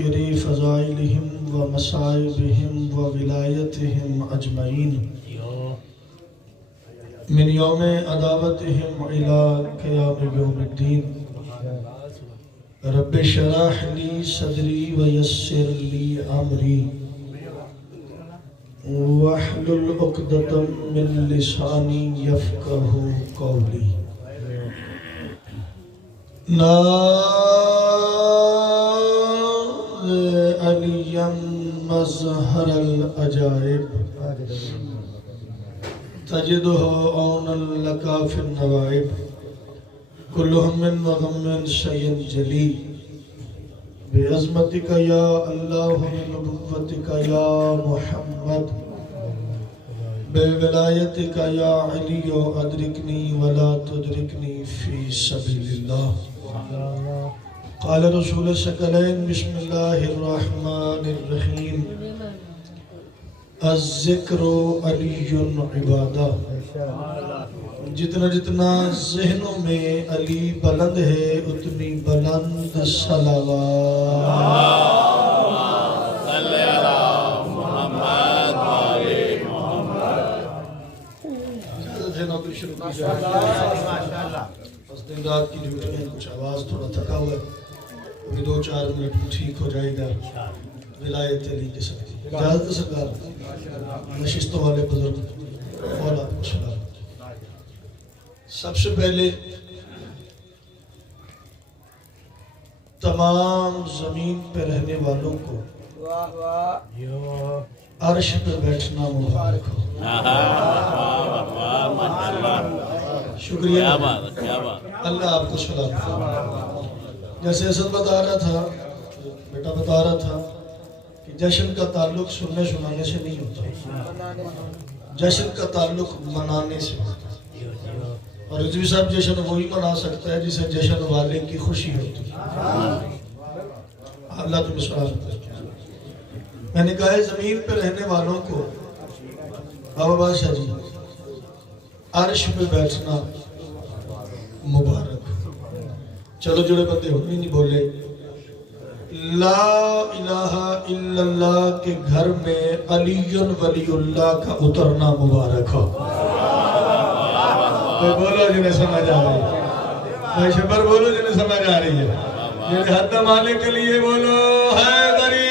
وذكر فضائلهم ومصائبهم وولایتهم اجمعین من یوم عداوتهم الى قیام یوم الدین رب اشرح لی صدری ویسر لی امری واحلل عقدۃ من لسانی یفقهوا قولی علی مظہر العجائب تجدہ عونا لک فی النوائب کل ہم و غم شیء جلی بعظمتک یا اللہ بنبوتک یا محمد بولایتک یا علی ادرکنی ولا تدرکنی فی سبیل اللہ قال رسول الثقلین بسم اللہ الرحمن الرحیم الذکر علی عبادہ جتنا جتنا ذہنوں میں علی بلند ہے اتنی بلند صلوات صلی اللہ محمد علی محمد نوکری شروع کی جائے بس دن رات کی ڈیوٹی میں کچھ آواز تھوڑا تھکا ہوا ہے ابھی 2-4 منٹ میں ٹھیک ہو جائے گا ولایت علی کے ساتھ اجازت سرکار نشستوں والے بزرگ مولا سلام سب سے پہلے تمام زمین پہ رہنے والوں کو عرش پہ بیٹھنا مبارک ہو شکریہ اللہ آپ کو سلام جیسے حسن بتا رہا تھا بیٹا بتا رہا تھا کہ جشن کا تعلق سننے سنانے سے نہیں ہوتا جشن کا تعلق منانے سے ہوتا اور رضوی صاحب جشن وہی منا سکتا ہے جسے جشن والے کی خوشی ہوتی اللہ تمہیں سلامت رکھے میں نے کہا ہے زمین پہ رہنے والوں کو بابا بادشاہ جی عرش پہ بیٹھنا مبارک چلو جڑے بندے ہونے نہیں بولے لا الہ الا اللہ کے گھر میں علی ولی اللہ کا اترنا مبارک ہو بولو جنہیں سمجھ آ رہی ہے میں شبر بولو جنہیں سمجھ آ رہی ہے جنہیں حد مانے کے لیے بولو حیدری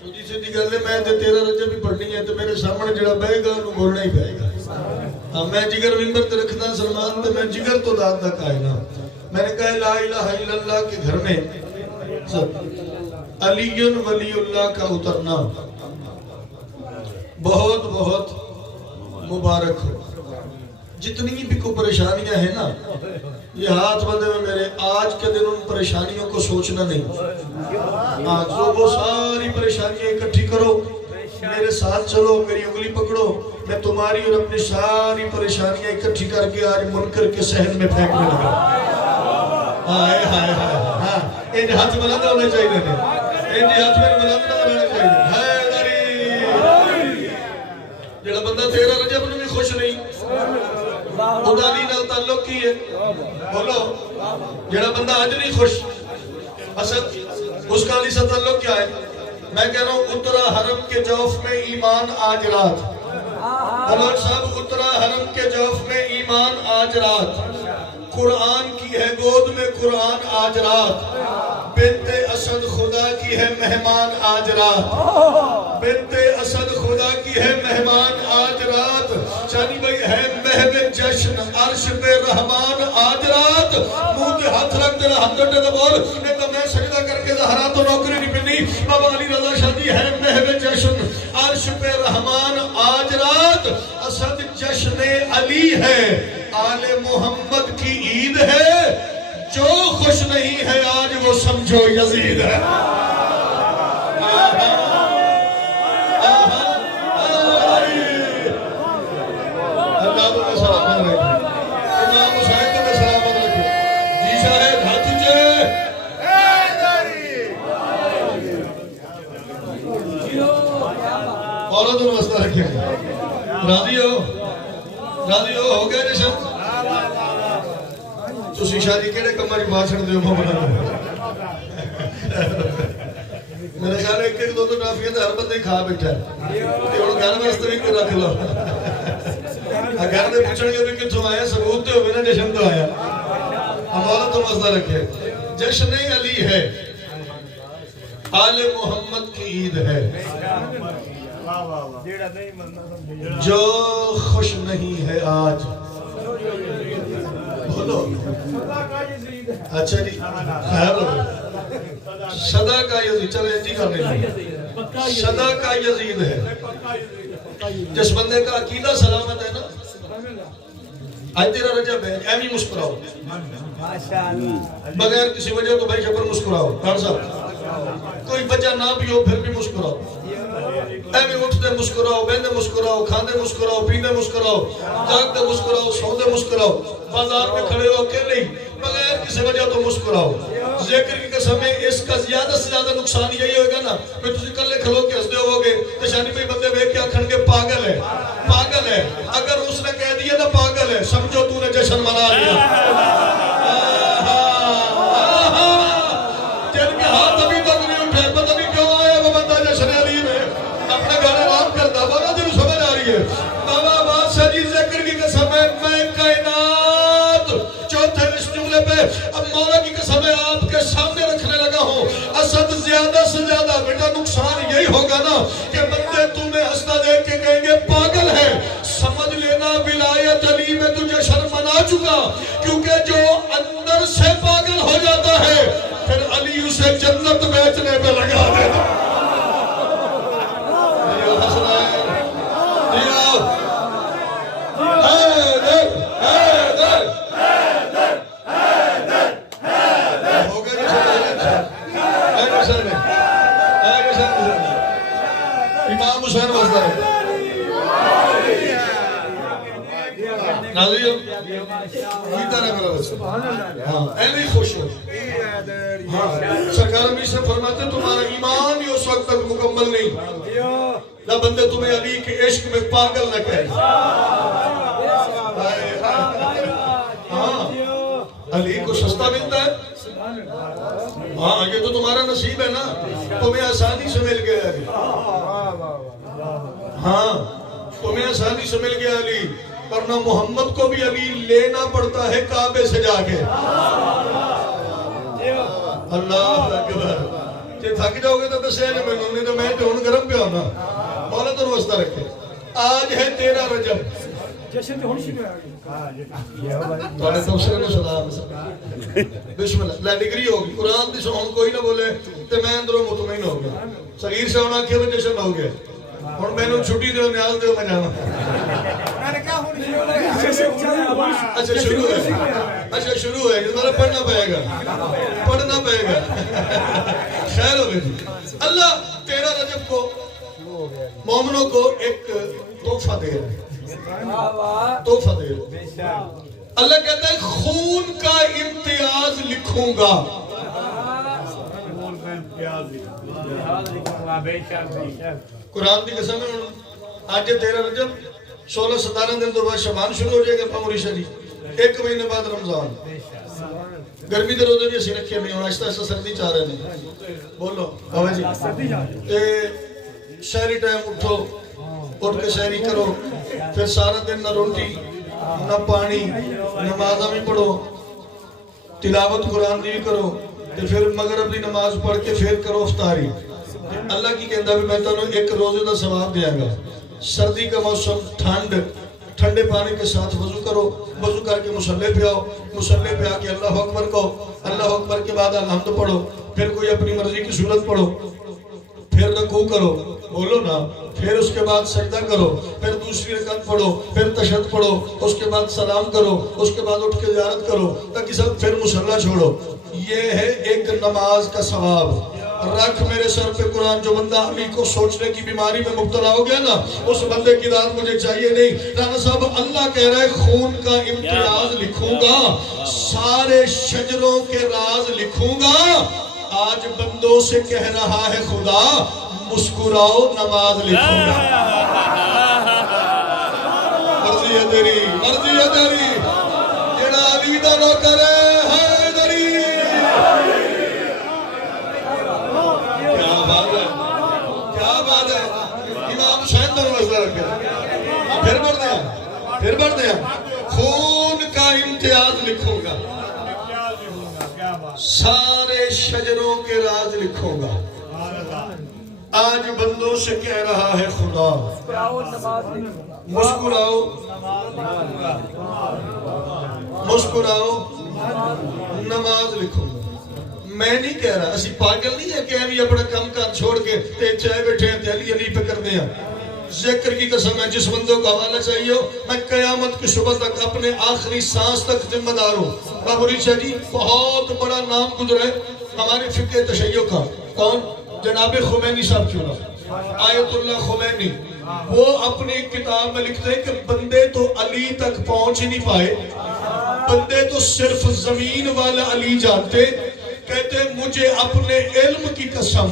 سوچی سیدھی گل ہے میں 13 رجب بھی پڑھنی ہے تو میرے سامنے جڑا بہے گا انہوں بولنا ہی پائے گا میں جگر ممبر تے رکھنا سلمان تے میں جگر تو داد دا کائنا میں نے کہا لا الہ الا اللہ کے گھر میں علی ولی اللہ کا اترنا بہت بہت مبارک ہو جتنی بھی کوئی پریشانیاں ہیں نا یہ ہاتھ بندے میں میرے آج کے دن ان پریشانیوں کو سوچنا نہیں آج وہ ساری پریشانیاں اکٹھی کرو میرے ساتھ چلو میری انگلی پکڑو میں تمہاری اور اپنی ساری پریشانیاں اکٹھی کر کے آج منکر کے صحن میں پھینکنے لگا ہائے ہائے ہائے ان ہاتھ بلند ہونے چاہیے ان ہاتھ میں بلند ہونے چاہیے جڑا بندہ 13 رجب میں بھی خوش نہیں خدا دی نال تعلق کی ہے بولو جڑا بندہ آج نہیں خوش اسد اس کا علی سے تعلق کیا ہے میں کہہ رہا ہوں اترا حرم کے جوف میں ایمان آج رات بلوچ صاحب اترا حرم کے جوف میں ایمان آج رات قرآن کی ہے گود میں قرآن آج رات بنت اسد خدا کی ہے مہمان آج رات بنت اسد خدا کی ہے مہمان آج رات چانی بھائی ہے مہب جشن عرش پہ رحمان آج رات منہ کے ہاتھ رکھ دینا ہم گھٹے تو بول نے تو میں سجدہ کر کے زہرا تو نوکری نہیں پنی بابا علی رضا شادی ہے مہب جشن عرش پہ رحمان آج رات اسد جشن علی ہے آل محمد کی عید ہے جو خوش نہیں ہے آج وہ سمجھو یزید ہے اللہ تمہیں سلامت رکھے امام حسین تمہیں سلامت رکھے جی شاہد ہاتھ اونچے عورت اور وسطہ رکھے راضی ہو گئے جشن تو شیشہ جی کیڑے کمر باشن دیو محمد میرے خیال ہے ایک دو ٹافیاں تو ہر بندے ہی کھا بیٹھا ہے کہ ہوں گھر واسطے بھی کوئی رکھ لو گھر دے پوچھن گے بھی کتوں آیا ثبوت تو ہوئے نا جشن تو آیا مولا تو مزدہ رکھے جشن علی ہے آل محمد کی عید ہے جو خوش نہیں ہے آج بولو اچھا جی خیر ہو صدا کا یزید چلے جی کرنے صدا کا یزید ہے جس بندے کا عقیدہ سلامت ہے نا آج تیرا رجب ہے ایمی مسکراؤ بغیر کسی وجہ تو بھائی شبر مسکراؤ کار صاحب کوئی وجہ نہ بھی ہو پھر بھی مسکراؤ ایمی اٹھتے مسکراؤ بیندے مسکراؤ کھاندے مسکراؤ پیندے مسکراؤ جاگتے مسکراؤ سوندے مسکراؤ بازار میں کھڑے ہو کے نہیں بغیر کسی وجہ تو مسکراؤ ذکر کی قسم میں اس کا زیادہ سے زیادہ نقصان یہی ہوگا نا کہ تسی کلے کھلو کے ہسدے ہوگے تو شانی بھئی بندے ویک کے آکھن کے پاگل ہے اگر اس نے کہہ دیا نا پاگل ہے سمجھو تو نے جشن منا لیا جن کے ہاتھ ابھی تک نہیں اٹھے پتہ نہیں کیوں آیا وہ بندہ جشن علی میں اپنے گھر آرام کرتا بابا دل سمجھ آ رہی ہے بابا بادشاہ جی ذکر کی قسم ہے میں کائنات چوتھے اس جملے پہ اب مولا کی قسم ہے آپ کے سامنے رکھنے لگا ہوں اسد زیادہ سے زیادہ بیٹا نقصان یہی ہوگا نا کہ بندے تمہیں ہنستا دیکھ کے کہیں گے پاگل ہے سمجھ لینا ولایت علی میں تجھے شرم منا چکا کیونکہ جو اندر سے پاگل ہو جاتا ہے پھر علی اسے جنت بیچنے پہ لگا دیتا امام حسین وزدہ ہے ناظرین کیتا رہے میرا بس ایلی خوش ہو سرکار امی سے فرماتے تمہارا ایمان ہی اس وقت تک مکمل نہیں نہ بندے تمہیں علی کے عشق میں پاگل نہ کہیں علی کو سستا ملتا ہے ہاں یہ تو تمہارا نصیب ہے نا تمہیں آسانی سے مل گیا علی ہاں تمہیں آسانی سے مل گیا علی ورنہ محمد کو بھی علی لینا پڑتا ہے کعبے سے جا کے اللہ اکبر جی تھک جاؤ گے تو دسیا جب میں تو میں جون گرم پہ ہونا مولا تو واسطہ رکھے آج ہے 13 رجب جشن تو ہون شروع ہے تھوڑے دوسرے نے سلام بسم اللہ لا ڈگری ہوگی قرآن دی سون کوئی نہ بولے تو میں اندروں مطمئن ہو گیا صغیر سے ہونا کیوں جشن ہو گیا اور میں نے چھٹی دیو نیاز دیو میں جانا اچھا شروع ہے اس بارے پڑھنا پائے گا خیر ہو گئی اللہ 13 رجب کو مومنوں کو ایک تحفہ دے رہے اللہ کہتا ہے خون کا امتیاز لکھوں گا قرآن کی قسم ہے آج 13 رجب 16-17 دن تو بعد شبان شروع ہو جائے گا پاموری شریف 1 مہینے بعد رمضان گرمی دے روزے بھی اسی رکھے نہیں اور آہستہ آہستہ سردی چاہ رہے ہیں بولو بابا جی شہری ٹائم اٹھو اٹھ کے شہری کرو پھر سارا دن نہ روٹی نہ پانی نمازہ بھی پڑھو تلاوت قرآن دی کرو پھر مغرب دی نماز پڑھ کے پھر کرو افطاری اللہ کی کہندہ بھی میں تانوں ایک روزے دا ثواب دیا گا سردی کا موسم ٹھنڈے پانی کے ساتھ وضو کرو وضو کر کے مصلی پہ آؤ مصلی پہ آ کے اللہ اکبر کہو اللہ اکبر کے بعد الحمد پڑھو پھر کوئی اپنی مرضی کی صورت پڑھو پھر رکوع کرو بولو نا پھر اس کے بعد سجدہ کرو پھر دوسری رکعت پڑھو پھر تشہد پڑھو اس کے بعد سلام کرو اس کے بعد اٹھ کے زیارت کرو تاکہ سب پھر مصلی چھوڑو یہ ہے ایک نماز کا ثواب رکھ میرے سر پہ قرآن جو بندہ علی کو سوچنے کی بیماری میں مبتلا ہو گیا نا اس بندے کی داد مجھے چاہیے نہیں رانا صاحب اللہ کہہ رہا ہے خون کا امتیاز لکھوں گا سارے شجروں کے راز لکھوں گا آج بندوں سے کہہ رہا ہے خدا مسکراؤ نماز لکھوں گا مرضی ہے تیری جڑا علی دا نہ کرے ہے دری کیا بات ہے پھر بڑھ دیا خون کا امتیاز لکھوں گا، سارے شجروں کے راز لکھوں گا۔ آج بندوں سے کہہ رہا ہے خدا، مسکراؤ مسکراؤ نماز لکھوں گا۔ میں نہیں کہہ رہا، اسی پاگل نہیں ہے کہ ہم اپنا کام کار چھوڑ کے تے چائے بیٹھے ہیں تے علی علی پہ کر دیا۔ ذکر کی قسم ہے، جس بندوں کو حوالہ چاہیے ہو، میں قیامت کی صبح تک اپنے آخری سانس تک ذمہ دار ہوں۔ بابوری شاہ جی بہت بڑا نام گزرا ہے ہمارے فقہ تشیع کا، کون؟ جناب خمینی صاحب کیوں نہ، آیت اللہ خمینی۔ وہ اپنی کتاب میں لکھتے ہیں کہ بندے تو علی تک پہنچ ہی نہیں پائے، بندے تو صرف زمین والا علی جانتے۔ کہتے مجھے اپنے علم کی قسم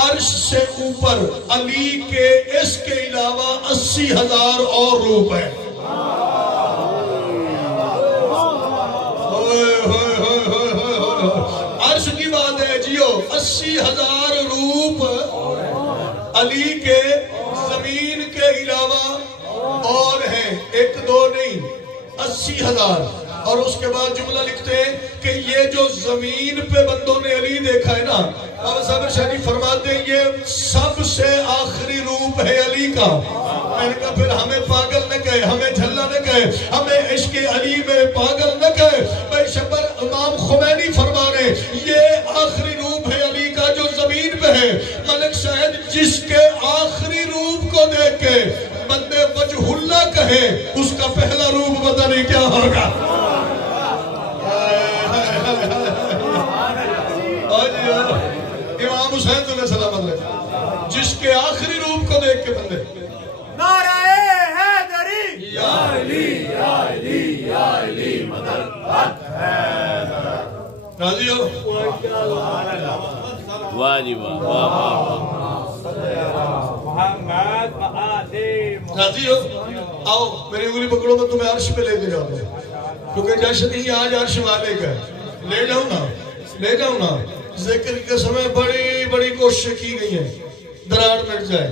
عرش سے اوپر علی کے اس کے علاوہ 80,000 اور روپ ہیں۔ عرش کی بات ہے جیو، 80,000 روپ علی کے زمین کے علاوہ اور ہیں، ایک دو نہیں، 80,000۔ اور اس کے بعد جملہ لکھتے ہیں کہ یہ جو زمین پہ بندوں نے علی دیکھا ہے نا، بابا صاحب شاہی فرماتے ہیں یہ سب سے آخری روپ ہے علی کا۔ میں نے کہا پھر ہمیں پاگل نہ کہے، ہمیں جھلا نہ کہے، ہمیں عشق علی میں پاگل نہ کہے۔ بے شبر امام خمینی فرما رہے یہ آخری روپ ہے علی کا جو زمین پہ ہے۔ ملک شاہد جس کے آخری روپ کو دیکھ کے بندے وجہ اللہ کہے، اس کا پہلا روپ پتہ نہیں کیا ہوگا۔ امام حسین صلی اللہ علیہ وسلم جس کے آخری روپ کو دیکھ کے بندے نعرہ حیدری، یا علی یا علی یا علی مدد حق حیدر۔ راضی ہو؟ واہ جی واہ واہ محمد آدم۔ راضی ہو؟ آؤ میری انگلی پکڑو، میں تمہیں عرش پہ لے کے جاؤں گا، کیونکہ جشن ہی آج عرش والے کا ہے۔ لے جاؤں نا، لے جاؤں نا۔ ذکر کے سمے بڑی بڑی کوششیں کی گئی ہیں، دراڑ مٹ جائے،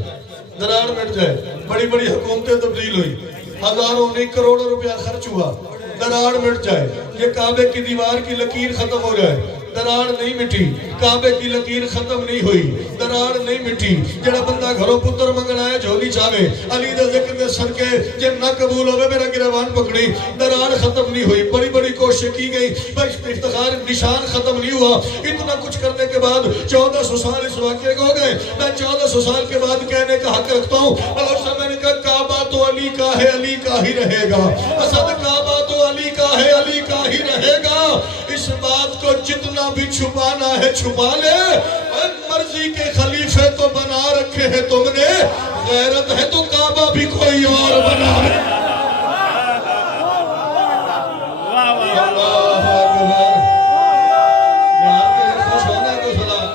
دراڑ مٹ جائے، بڑی بڑی حکومتیں تبدیل ہوئی، ہزاروں نہیں کروڑوں روپیہ خرچ ہوا، دراڑ مٹ جائے، یہ کعبے کی دیوار کی لکیر ختم ہو جائے، دراڑ نہیں مٹی، کعبے کی لکیر ختم نہیں ہوئی، دراڑ نہیں مٹی۔ جڑا بندہ گھروں پتر منگنا ہے جھولی چاہے، علی دے ذکر دے صدقے جے نہ قبول ہوئے میرا گریبان پکڑی، دراڑ ختم نہیں ہوئی، بڑی بڑی کوشش کی گئی، بس افتخار نشان ختم نہیں ہوا۔ اتنا کچھ کرنے کے بعد 1400 سال اس واقعے کو ہو گئے، میں 1400 سال کے بعد کہنے کا حق رکھتا ہوں، اور اس میں نے کہا کعبہ تو علی کا ہے، علی کا ہی رہے گا، اسد کعبہ تو علی کا ہے، علی کا ہی رہے گا۔ اس بات کو جتنا بھی چھپانا ہے چھپا لے، مرضی کے خلیفے تو بنا رکھے ہیں تم نے، غیرت ہے تو کعبہ بھی کوئی اور بنا ہے۔ اللہ اکبر، یہاں کے خوش ہونے کو سلام،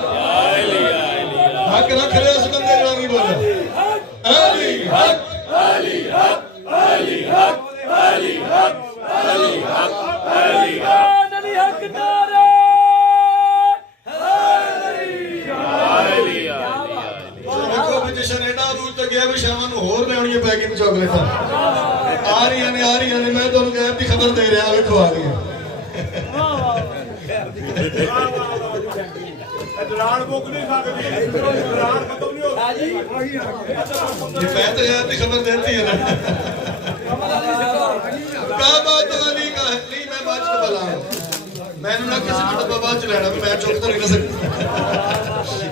حق رکھ رہے اس بندے کا نہیں بولا، علی حق، علی حق، علی حق، علی حق، علی حق، علی حق۔ چاکلیٹ آ رہی ہیں، میں تو غیب کی خبر دے رہا ہوں، کھوا رہی ہیں۔ یہ میں تو غیب کی خبر دیتی ہے نا۔ کعبہ تو علی کا ہے، نہیں میں بات کو بلا ہوں، میں نے نہ کسی میں ڈبہ بات چلانا، میں چوک تو نہیں کر سکتا۔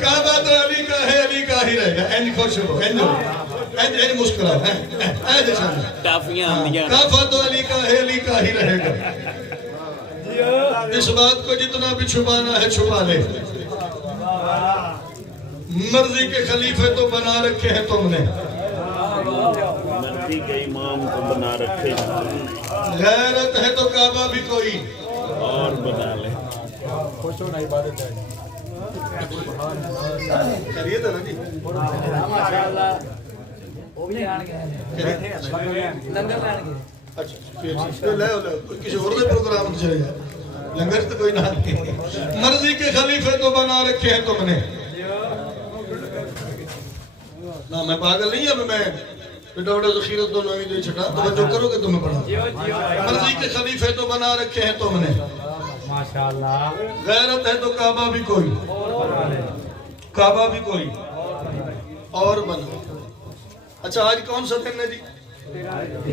کعبہ تو علی کا ہے، علی کا ہی رہے گا۔ این خوش ہو، این مسکراؤ، این دشان ٹافیاں آندیاں، کعبہ تو علی کا ہے، علی کا ہی رہے گا۔ اس بات کو جتنا بھی چھپانا ہے چھپا لے، مرضی کے خلیفے تو بنا رکھے ہیں تم نے، مرضی کے امام کو بنا رکھے ہیں، غیرت ہے تو کعبہ بھی کوئی اور بنا لے۔ خرید ہے نا جی، اچھا لے کسی اور دے پروگرام چلے جائے، لنگر تو کوئی نہ نہیں۔ مرضی کے خلیفے تو بنا رکھے ہیں تم نے، نہ میں پاگل نہیں اب میں بیٹا بیٹا ذخیرت دونوں ہی دے چھٹا توجہ کرو کہ تمہیں پڑھا مرضی کے خلیفے تو بنا رکھے ہیں تم نے ماشاءاللہ غیرت ہے تو کعبہ بھی کوئی کعبہ بھی کوئی اور بنا اچھا آج کون سا دن ہے جی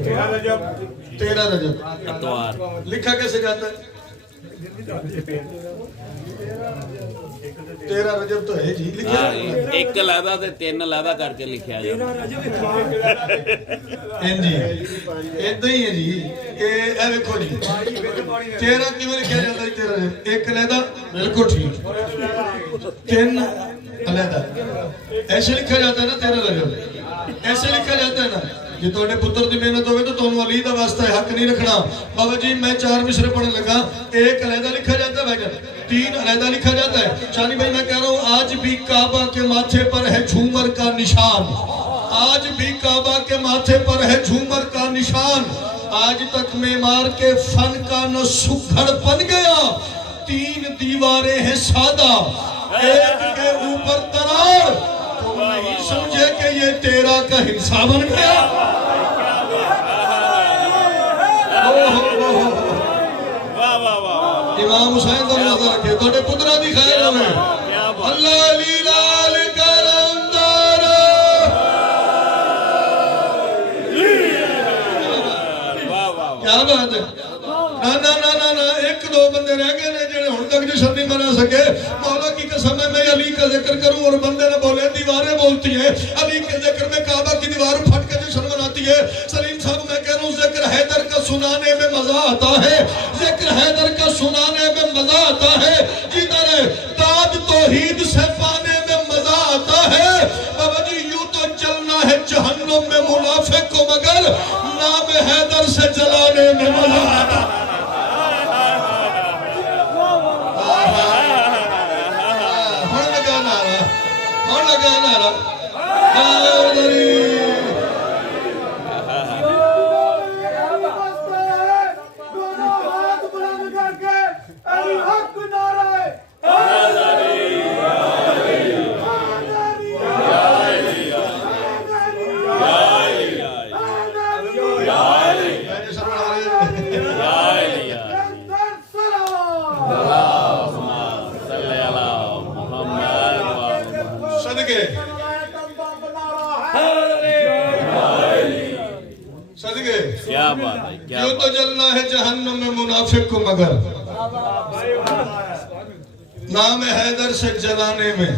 13 رجب اتوار لکھا کیسے جاتا ہے 13 رجب تو ہے جی لکھا ایک علیحدہ تے تین علیحدہ کر کے لکھیا جاتا جی ادھا ہی ہے جی کہ اے دیکھو جی 13 کیوں لکھا جاتا ہے 13 رجب ایک علیحدہ بالکل ٹھیک 3 علیحدہ ایسے لکھا جاتا ہے نا 13 رجب ایسے لکھا جاتا ہے نا جی تو اپنے پتر دی محنت ہوئے تو تونوں علی دا واسطہ ہے حق نہیں رکھنا بابا جی میں 4 مصرے پڑھنے لگا ایک علیحدہ لکھا جاتا ہے بھائی جان 3 علیحدہ لکھا جاتا ہے شانی بھائی میں کہہ رہا ہوں آج بھی کعبہ کے ماتھے پر ہے جھومر کا نشان آج بھی کعبہ کے ماتھے پر ہے جھومر کا نشان آج تک معمار کے فن کا نہ سکھڑ بن گیا 3 دیواریں ہیں سادہ ایک کے اوپر ترار تم نہیں سمجھے کہ یہ 13 کا حصہ بن گیا واہ واہ واہ امام حسین کا نظر رکھے تو پترہ دی خیر ہوئے اللہ علی لال کرم دار کیا بات ہے نا ایک دو بندے رہ گئے نے جنہیں ہن تک جشن نہیں منا سکے مولا کی قسم ہے میں علی کا ذکر کروں اور بندے نے بولے دیواریں بولتی ہیں علی کے ذکر میں کعبہ کی دیوار پھٹ کے جشن مناتی ہے سلیم صاحب میں کہہ رہا ہوں ذکر حیدر کا سنانے میں مزہ آتا ہے ذکر حیدر کا سنانے میں مزہ آتا ہے جدھر داد توحید سے پانے میں مزہ آتا ہے بابا جی یوں تو چلنا ہے جہنم میں منافق کو مگر نام حیدر سے جلانے میں مزہ آتا ہے کیا بات ہے کیوں تو جلنا ہے جہنم میں منافق کو مگر نام حیدر سے جلانے میں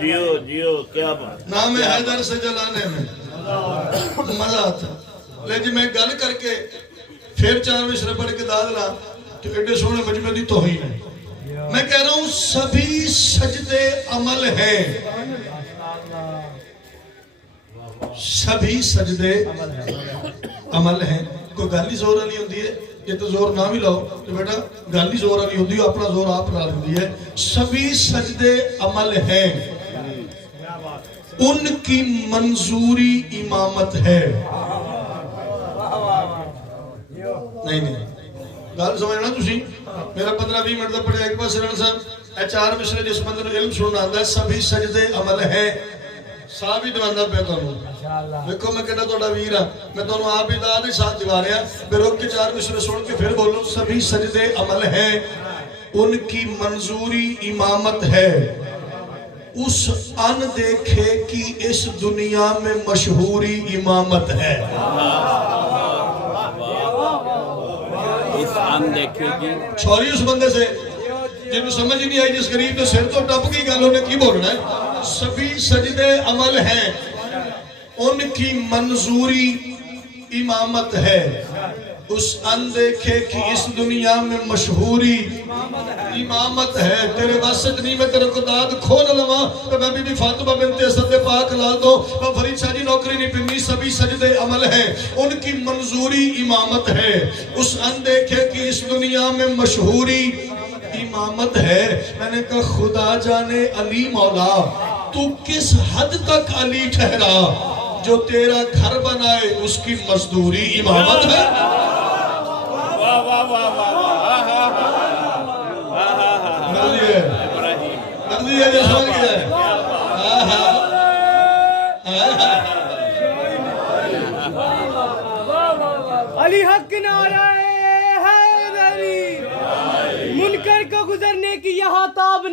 جیو جیو کیا بات نام حیدر سے جلانے میں مزہ آتا لیکن میں گل کر کے پھر 4 مصرے پڑھ کے دادلا تو ایڈے سونے مجمع دی توہین ہے میں کہہ رہا ہوں سبھی سجدے عمل ہیں سبھی سجدے عمل ہیں کوئی گالی زور نہیں ہوندی ہے یہ تو زور نہ بھی لاؤ تو بیٹا گالی زور نہیں ہوندی اپنا زور آپ نہ ہوندی ہے سبھی سجدے عمل ہیں ان کی منظوری امامت ہے نہیں گال سمجھنا تسی میرا 15-20 منٹ دا پڑھے ایک پاس رہنا صاحب اے 4 مصرے جس بندے علم سننا آتا ہے سبھی سجدے عمل ہیں صاحب ہی دواندہ پہ تو دیکھو میں کہنا توڑا ویر ہاں میں تو آپ ہی داد ہی ساتھ دیوارے ہیں میں روک کے 4 مصرے سن کے پھر بولوں سبھی سجدے عمل ہیں ان کی منظوری امامت ہے اس ان دیکھے کی اس دنیا میں مشہوری امامت ہے اس ان دیکھے گی چھوڑی اس بندے سے جن سمجھ نہیں آئی جس غریب نے سر تو ٹپ کی گل انہیں کی بولنا ہے سبھی سجدے عمل ہیں ان کی منظوری امامت ہے اس اندیکھے کی اس دنیا میں مشہوری امامت ہے تیرے واسط نہیں میں تیرے کو داد کھول لوا تو میں بھی فاطمہ بنت اسد پاک لال دو میں فرید شاہ جی نوکری نہیں پنی سبھی سجدے عمل ہیں ان کی منظوری امامت ہے اس اندیکھے کی اس دنیا میں مشہوری امامت ہے میں نے کہا خدا جانے علی مولا تو کس حد تک علی ٹھہرا جو تیرا گھر بنائے اس کی مزدوری امامت ہے واہ واہ واہ واہ مرضی ہے جو سمجھ گیا ہے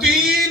3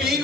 3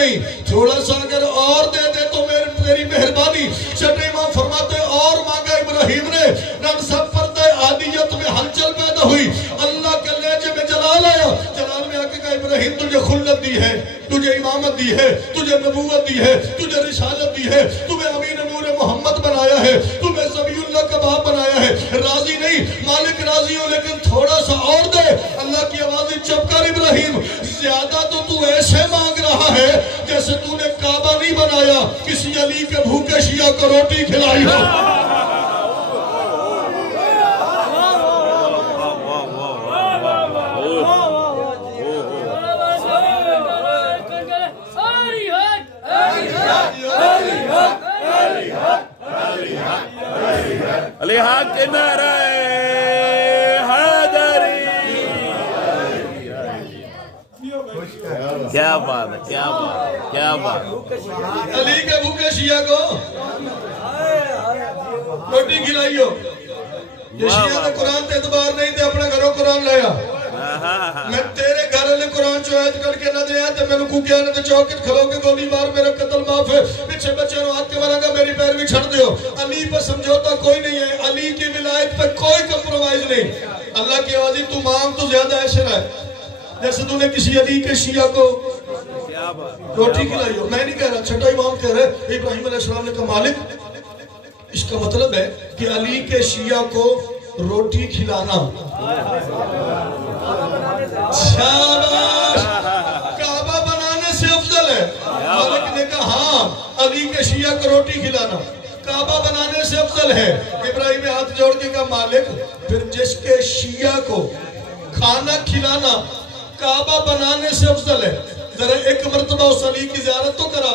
نہیں, تھوڑا سا اگر اور دے دے تو میری مہربانی. چھٹے امام فرماتے اور مانگا ابراہیم نے, رن سب پردہ عادیت میں ہلچل پیدا ہوئی, اللہ کے لہجے میں جلال آیا. جلال میں آ کے کہا ابراہیم تجھے خلت دی ہے, تجھے امامت دی ہے, تجھے نبوت دی ہے, تجھے رسالت دی ہے, تمہیں امین نور محمد بنایا ہے, تمہیں ذبیح اللہ کا باپ بنایا ہے. راضی نہیں, مالک راضی ہو لیکن تھوڑا سا اور دے. اللہ کی آوازیں چپ کر ابراہیم, زیادہ تو ایسے مانگ رہا ہے جیسے تو نے کعبہ نہیں بنایا, کسی علی کے بھوکے شیعہ کو روٹی کھلائی ہو. علی حق کے نعرہ حیدری. کیا بات ہے, کیا بات ہے, کیا بات ہے. علی کے بھوکے شیعہ کو روٹی کھلائی ہو. یہ شیعہ نے قرآن تے اعتبار نہیں تے اپنے گھروں قرآن لایا. میں تیرے گھر والے قرآن چوہد کر کے نہ دیا تے میں کو کیا نہ تے چوکٹ کھلو کے گولی مار میرا قتل معاف ہے, پیچھے بچے نو ہاتھ کے مارا گا میری پیر بھی چھڑ دیو. علی پر سمجھوتا کوئی نہیں ہے, علی کی ولایت پہ کوئی کمپرومائز نہیں. اللہ کی آوازی تو مانگ تو زیادہ ایسے رہے جیسے تو نے کسی علی کے شیعہ کو روٹی کھلائی ہو. میں نہیں کہہ رہا, چھٹا امام کہہ رہے ابراہیم علیہ السلام نے کہا مالک, اس کا مطلب ہے کہ علی کے شیعہ کو روٹی کھلانا. شاباش, کعبہ بنانے سے افضل ہے. مالک نے کہا ہاں, علی کے شیعہ کو روٹی کھلانا کعبہ بنانے سے افضل ہے. ابراہیم نے ہاتھ جوڑ کے کہا مالک, پھر جس کے شیعہ کو کھانا کھلانا کعبہ بنانے سے افضل ہے, ذرا ایک مرتبہ اس علی کی زیارت تو کرا.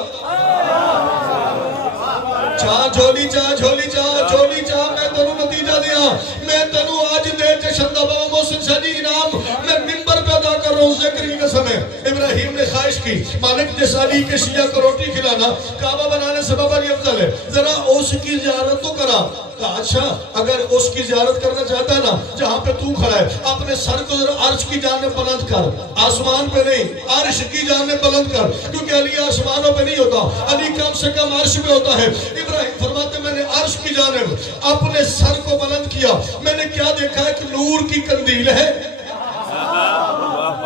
چاہ جھولی چاہ جھولی چاہ جھولی چاہ, میں تنو نتیجہ دیا, میں تنو آج دے جشن دبا محسن شاہی انعام میں ممبر پیدا کر رہا ہوں ذکری کے سمیں. ابراہیم نے خواہش کی مالک جس علی کے شیعہ کو روٹی کھلانا کعبہ بنانے سے بابا یہ افضل ہے, ذرا اس کی زیارت تو کرا. کہا اچھا, اگر اس کی زیارت کرنا چاہتا ہے نا جہاں پہ تو کھڑا ہے, اپنے سر کو ذرا عرش کی جانب بلند کر, آسمان پہ نہیں عرش کی جانب بلند کر, کیونکہ علی آسمانوں پہ نہیں ہوتا, علی کم سے کم عرش پہ ہوتا ہے. ابراہیم فرماتے میں نے عرش کی جانب اپنے سر کو بلند کیا, میں نے کیا دیکھا, ایک نور کی قندیل ہے,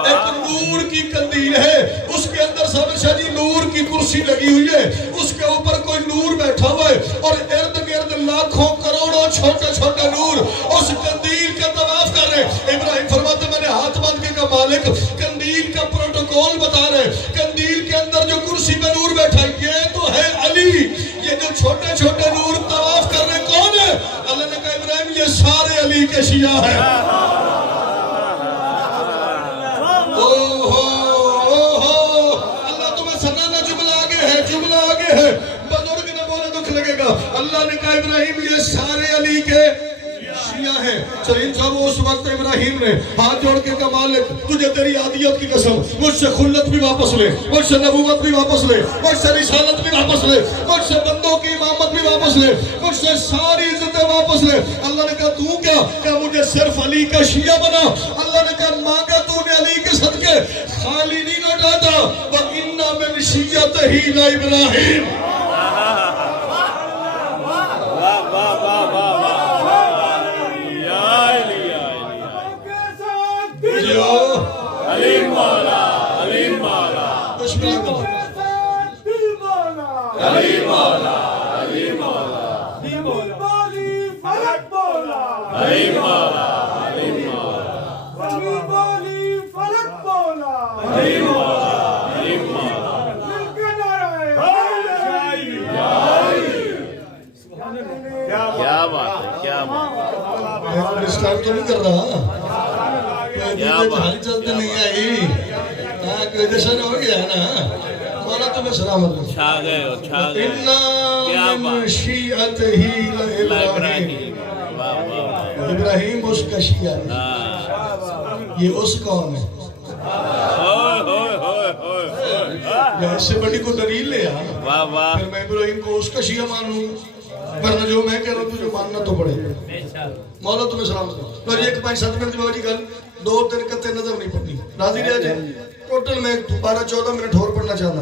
ایک نور کی قندیل ہے, اس کے اندر صاحب شاہ جی نور کی کرسی لگی ہوئی ہے, اس کے اوپر کوئی نور بیٹھا ہوا ہے, اور ارد گرد لاکھوں کروڑوں چھوٹے چھوٹے نور اس قندیل کا طواف کر رہے. ابراہیم فرماتے میں نے ہاتھ باندھ کے کہا مالک, قندیل کا پروٹوکول بتا رہے, قندیل کے اندر جو کرسی میں نور بیٹھا یہ تو ہے علی, یہ جو چھوٹے چھوٹے نور طواف کر رہے کون ہے؟ اللہ نے کہا ابراہیم یہ سارے علی کے شیعہ ہیں. بزرگ نے بولے دکھ لگے گا. اللہ نے کہا ابراہیم یہ سارے علی کے شیعہ ہیں. چلین صاحب اس وقت ابراہیم نے ہاتھ جوڑ کے کہا مالک تجھے تیری عادیت کی قسم, مجھ سے خلت بھی واپس لے, مجھ سے نبوت بھی واپس لے, مجھ سے رسالت بھی واپس لے, مجھ سے بندوں کی امامت بھی واپس لے, مجھ سے ساری عزتیں واپس لے. اللہ نے کہا تو کیا, کہ مجھے صرف علی کا شیعہ بنا. اللہ نے کہا مانگا تو نے علی کے صدقے, خالی نہیں لوٹاتا. وَإِنَّ مِنْ شِيَّتِهِ لَإِبْرَاهِيمَ. علی مولا, علی مولا, علی مولا, علی مولا, علی مولا, علی بالی فلک مولا, علی مولا, علی مولا, علی بالی فلک مولا, علی مولا, علی مولا. مل کے نعرہ حیدری. کیا بات ہے, کیا بات ہے. میں اسٹارٹ تو نہیں کر رہا, کیا بات ہے, چلتے نہیں آئی, کوئی جشن ہو گیا نا. مولا تمہیں سلامت ہو. چھا گئے ہو, چھا گئے. کیا اِنَّا مِنْ بات, شِيَّتِهِ لَإِبْرَاهِيمَ. ابراہیم. ابراہیم اس کا شیعہ ہے. ہاں, یہ اس قوم ہے. ہوئے ہوئے ہوئے ہوئے, یا اس سے بڑی کو دلیل لے آ, واہ واہ. پھر میں ابراہیم کو اس کا شیعہ مانوں, ورنہ جو میں کہہ رہا ہوں تجھے ماننا تو پڑے. مولا تمہیں سلامت ہو. پر ایک 5-7 منٹ بابا جی گل 2-3 قطعے نظر نہیں پڑنی. راضی رہا جائے. ٹوٹل میں 12-14 منٹ اور پڑھنا چاہتا.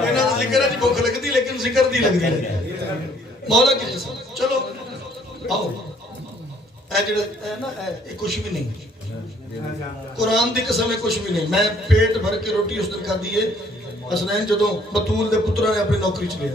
ਇਹਨਾਂ ਦਾ ਜ਼ਿਕਰ ਅੱਜ ਭੁੱਖ ਲੱਗਦੀ ਲੇਕਿਨ ਜ਼ਿਕਰ ਦੀ ਲੱਗਦੀ ਹੈ ਮੌਲਾ ਕੀ ਕਸਮ ਚਲੋ ਆਓ ਇਹ ਜਿਹੜਾ ਹੈ ਨਾ ਇਹ ਕੁਝ ਵੀ ਨਹੀਂ ਕੁਰਾਨ ਦੀ ਕਸਮ ਹੈ ਕੁਝ ਵੀ ਨਹੀਂ ਮੈਂ ਪੇਟ ਭਰ ਕੇ ਰੋਟੀ ਉਸ ਦਿਨ ਖਾਧੀ ਹੈ ਹਸਨੈਨ ਜਦੋਂ ਬਤੂਲ ਦੇ ਪੁੱਤਰਾਂ ਨੇ ਆਪਣੀ ਨੌਕਰੀ ਚ ਲਿਆ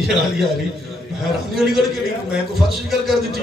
ਯਾਰੀ ਹੈਰਾਨੀ ਵਾਲੀ ਗੱਲ ਕਿਹੜੀ ਮੈਂ ਕੋਈ ਫਰਜ਼ ਗੱਲ ਕਰ ਦਿੱਤੀ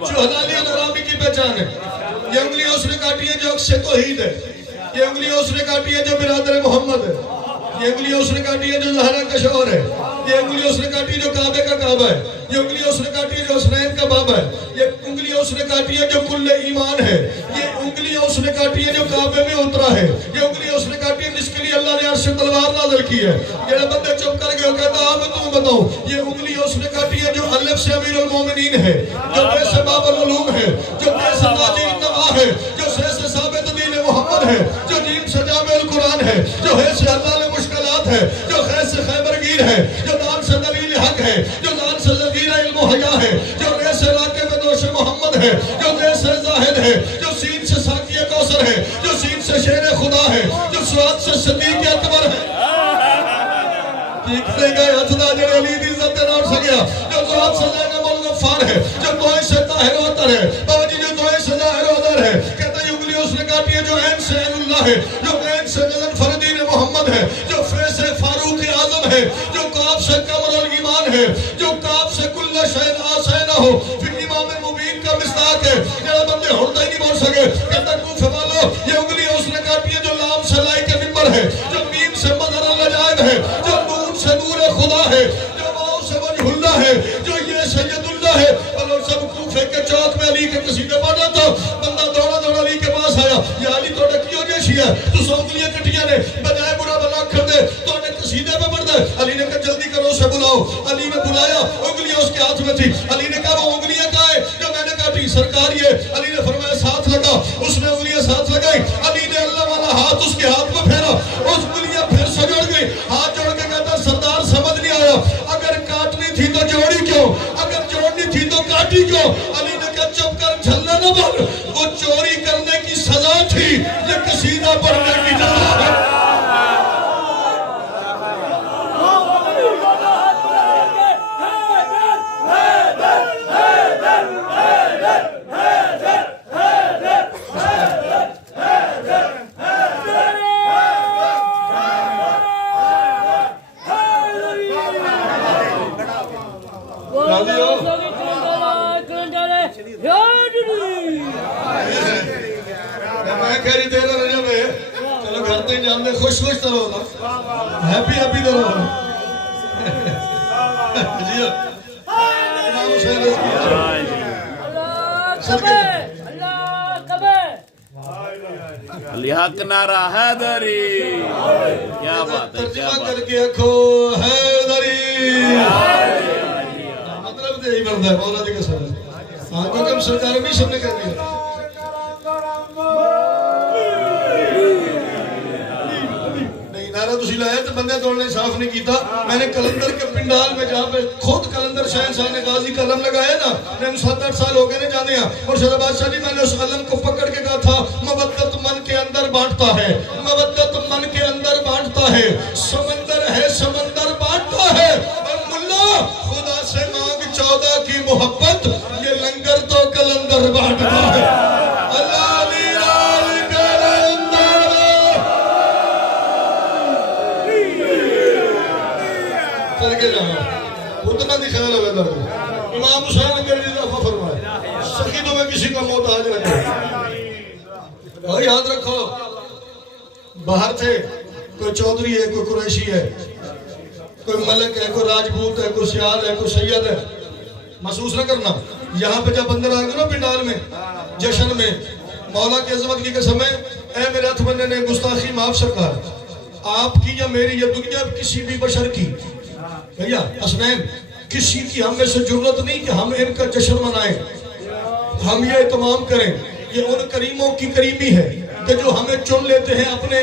جو حلالیت اور حرامی کی پہچان ہے. یہ انگلیاں اس نے کاٹی ہیں جو اکس توحید ہے. یہ انگلیاں اس نے کاٹی ہیں جو برادر محمد ہے. یہ انگلیاں اس نے کاٹی ہے جو زہرا کا شوہر ہے. یہ انگلیاں اس نے کاٹی جو کعبے کا کعبہ ہے. یہ انگلیاں اس نے کاٹی ہے جو حسنین کا بابا ہے. یہ انگلیاں اس نے کاٹی ہے جو کل ایمان ہے. یہ انگلیاں اس نے کاٹی ہے جو کعبے میں اترا ہے. یہ انگلیاں اس نے کاٹی ہے جس کے لیے اللہ نے عرش سے تلوار نازل کی ہے. یہ بندے چپ کر گئے وہ کہتا آپ تم بتاؤ. یہ انگلیاں اس نے کاٹی ہے جو الف سے امیر المومنین ہے, جو بے سے باب العلوم ہے, جو بے سے تاج النوا ہے, جو سے ثابت دین محمد ہے, جو جیم سے جامع القرآن ہے, جو ہے سے حلال مشکلات ہے, جو خیر سے خیبر گیر ہے, جو دان سے دلیل حق ہے, جو دان سے ذخیرہ علم و حیا ہے, جو رے سے راکب دوش محمد ہے, جو دے سے زاہد ہے, جو سین سے ساقی کوثر ہے, جو سین سے شیر خدا ہے, جو سواد سے صدیق اکبر ہے. دیکھتے گئے حجدہ جڑے علی دی عزت نہ اٹھ سکیا, جو سواد سے زینب الغفار ہے, جو دوئے سے طاہر و عطر ہے, بابا جی جو دوئے سے ظاہر و عطر ہے. کہتا ہے انگلی اس نے کاٹی ہے جو عین سے عین اللہ ہے, جو عین سے غزن فردین محمد ہے, جو فے سے فاروق اعظم ہے, جو کاف سے قمر الایمان ہے, جو کاف سے کل شہن آسینہ ہو, پھر امام مبین کا مصداق ہے. جڑا بندے ہڑتا ہی نہیں بول سکے. کہتا ہے کوفے والو یہ انگلی اس نے کاٹی ہے جو لام سے لائی کے ممبر ہے, جو میم سے مظہر العجائب ہے, جو نون سے نور خدا ہے, جو واؤ سے وجہ اللہ ہے, جو یہ سید اللہ ہے. اور سب کوفے کے چوک میں علی کے قصیدے پڑھا تو بندہ دوڑا دوڑا علی کے پاس آیا. یا علی تو ڈکیو جیسی ہے, تو سو انگلیاں کٹیاں نے, بجائے برا بلا کر دے تو نے قصیدے پہ پڑھ دے. علی نے کہا جلدی کرو اسے بلاؤ. علی نے بلایا, انگلیاں اس کے ہاتھ میں تھی. علی نے کہا وہ انگلیاں کہاں ہے جو میں نے کاٹی؟ سرکار یہ. علی نے فرمایا ساتھ لگا. اس نے انگلیاں ساتھ لگائی. علی نے اللہ والا ہاتھ اس کے ہاتھ میں پھیرا, اس انگلیاں پھر سے جڑ گئی. ہاتھ جوڑ کے کہتا سردار سمجھ نہیں آیا, اگر کاٹنی تھی تو جوڑی کیوں, اگر جوڑنی تھی تو کاٹی کیوں؟ علی نے کہا چپ کر جھلنا نہ بن, وہ چوری کرنے کی سزا تھی, یہ قصیدہ پڑھنے کی جزا ہے. میں کہہ رہی تیرا رجب ہے, چلو گھر تے جان دے, خوش خوش تو رہو نا, ہیپی ہیپی تو رہو نا. جی امام حسین الحق نعرہ حیدری. کیا بات ہے, کیا ترجمہ بات کر کے رکھو حیدری. مطلب یہی بنتا ہے مولا جی کا سر. ہاں کیونکہ ہم سرکار بھی سب نے کہہ دیا. نعرہ تسی لایا تو بندے توڑنے صاف نہیں کیتا. میں نے کلندر کے پنڈال میں جہاں پہ خود کلندر شہنشاہ نے غازی قلم لگایا نا, میں 7-8 سال ہو گئے نے جانے ہیں. اور شہر بادشاہ جی میں نے اس قلم کو پکڑ کے کہا تھا مودت من کے اندر بانٹتا ہے, مودت من کے اندر بانٹتا ہے, سمندر ہے سمندر بانٹتا ہے. اور ملا خدا سے مانگ 14 کی محبت, یہ لنگر تو کلندر بانٹتا ہے. اللہ اتنا دی خیال ہے بیدار. امام حسین نے میری دفعہ فرمایا سخیدوں میں کسی کا موت آج رکھے. اور یاد رکھو باہر تھے, کوئی چودھری ہے, کوئی قریشی ہے, کوئی ملک ہے, کوئی راجپوت ہے, کوئی سیال ہے, کوئی سید ہے. محسوس نہ کرنا. یہاں پہ جب اندر آئے گا نا پنڈال میں جشن میں, مولا کی عظمت کی قسم ہے, اے میرے ہاتھ بندے نے گستاخی معاف سرکار, آپ کی یا میری یا دنیا کسی بھی بشر کی, بھیا حسنین کسی کی ہم میں سے جرت نہیں کہ ہم ان کا جشن منائیں. ہم یہ اہتمام کریں, یہ ان کریموں کی کریمی ہے کہ جو ہمیں چن لیتے ہیں اپنے